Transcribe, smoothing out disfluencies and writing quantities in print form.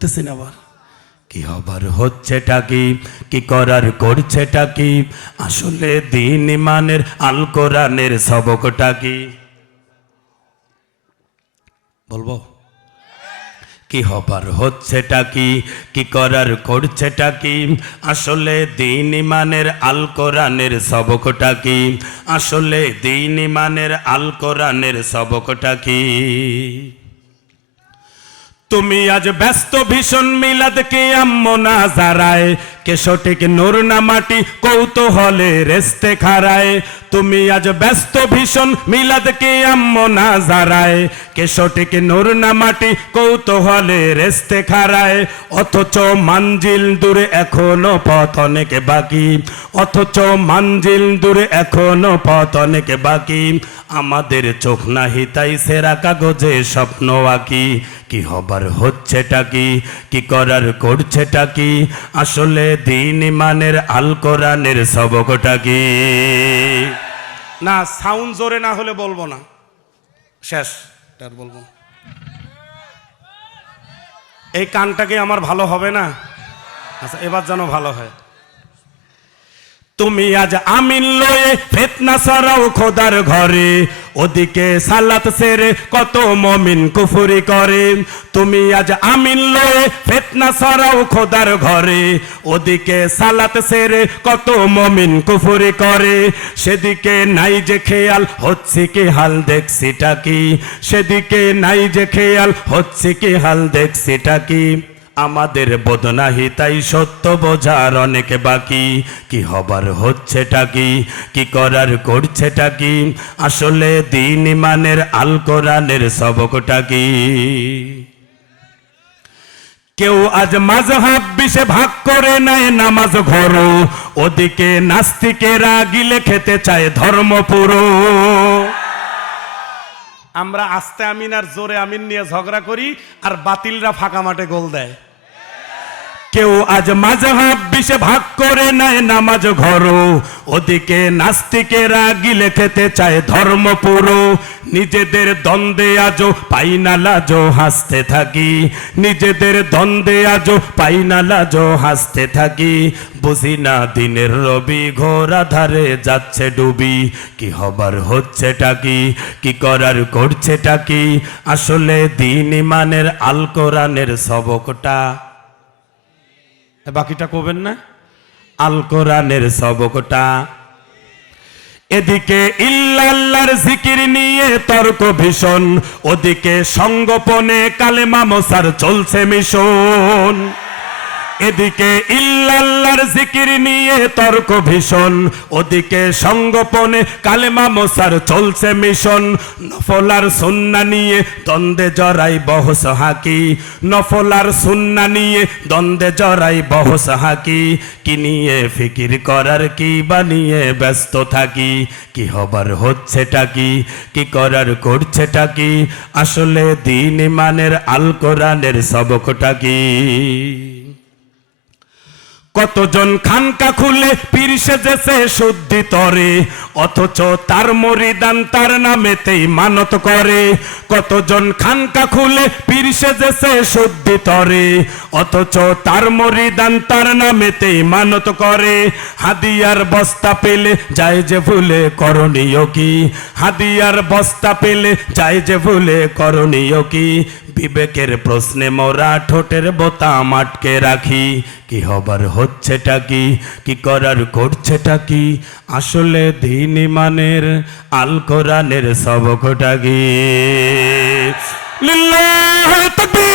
করতেছেন আবার কি হবার হচ্ছেটা কি কি করার করছেটা কি আসলে দিন ইমানের আল কোরআনের সবকটা কি বলবো কি হবার হচ্ছেটা কি কি করার করছেটা কি আসলে দিন ইমানের আল কোরআনের সবকটা কি আসলে দিন ইমানের আল কোরআনের সবকটা কি তুমি আজ ব্যস্ত ভীষণ মিলাদ কিয়াম মুনাজারায় কে সঠিক নূর না মাটি কৌতূহলে রেস্তে খাড়ায় তুমি আজ ব্যস্ত ভীষণ মিলাদ কিয়াম মুনাজারায় কে সঠিক নূর না মাটি কৌতূহলে রেস্তে খাড়ায় অথচ মঞ্জিল দূরে এখনো পথ অনেক বাকি অথচ মঞ্জিল দূরে এখনো পথ অনেক বাকি আমাদের চোখ নাহি তাই সেরা কাগজে স্বপ্ন আঁকি কি হবার হচ্ছেটা কি কি করার করছেটা কি আসলে দিন ইমানের আল কোরআনের সবকটা কি না সাউন্ড জোরে না হলে বলবো না শেষ আর বলবো না। এই কানটাকে আমার ভালো হবে না আচ্ছা এবার যেন ভালো হয় তুমি আজ আমিন লয়ে ফিতনা ছড়াও খোদার ঘরে ওদিকে সালাত সেরে কত মুমিন কুফরি করে তুমি আজ আমিন লয়ে ফিতনা ছড়াও খোদার ঘরে ওদিকে সালাত সেরে কত মুমিন কুফরি করে সেদিকে নাই যে খেয়াল হচ্ছে কি হাল দেখছিটা কি সেদিকে নাই যে খেয়াল হচ্ছে কি হাল দেখছিটা কি আমাদের বদনাহি তাই সত্য বোঝার অনেক বাকি কি হবার হচ্ছেটা কি কি করার করছেটা কি আসলে দিন ইমানের আল কোরআনের সবকটা কি কেউ আজ মাযহাব বিশে ভাগ করে নেয় নামাজ ঘর ওদিকে নাস্তিকেরা গিলে খেতে চায় ধর্ম পুরো আমরা আস্তে আমিন আর জোরে আমিন নিয়ে ঝগড়া করি আর বাতিলরা ফাঁকা মাঠে গোল দেয় কেউ আজ মাযহাব বিশে ভাগ করে নেয় নামাজ ঘর ওদিকে নাস্তিকেরা গিলে খেতে চায় ধর্ম পুরো নিজেদের দ্বন্দ্বে আজও পাই না লাজো হাসতে থাকি নিজেদের দ্বন্দ্বে আজও পাই না লাজো হাসতে থাকি বুঝি না দিনের রবি ঘোর আধারে যাচ্ছে ডুবি কি হবার হচ্ছেটা কি কি করার করছেটা কি আসলে দিন ইমানের আল কোরআনের সবকটা বাকিটা কবেন না আল কোরআনের সবকটা এদিকে ইল্লাল্লাহর জিকির নিয়ে তর্ক ভীষণ ওদিকে সঙ্গোপনে কালেমা মোছার চলছে মিশন এদিকে ইল্লাল্লাহর জিকির নিয়ে তর্ক ভীষণ ওদিকে সঙ্গোপনে কালেমা মোছার চলছে মিশন নফল আর সুন্নাহ নিয়ে দ্বন্দ্বে জড়াই বহস হাকি নফল আর সুন্নাহ নিয়ে দ্বন্দ্বে জড়াই বহস হাকি কি নিয়ে ফিকির করার কি বানিয়ে ব্যস্ত থাকি কি হবার হচ্ছেটা কি কি করার করছেটা কি আসলে দিন ইমানের আল কোরআনের সবকটা কি কতজন খানকা খুলে পীর সেজেছে শুদ্ধি তরে অথচ তার মরিদান তার নামেতেই মানত করে কতজন খানকা খুলে পীর সেজেছে শুদ্ধি তরে অথচ তার মরিদান তার নামেতেই মানত করে হাদিয়ার বস্তা পেলে যায় যে ভুলে করণীয় কি হাদিয়ার বস্তা পেলে যায় যে ভুলে করণীয় কি বিবেকের প্রশ্নে মোরা ঠোঁটের বোতাম আটকে রাখি কি হবার হচ্ছেটা কি কি করার করছেটা কি আসলে দিন ইমানের আল কোরআনের সবকটা কি লিল্লাহ তাকবীর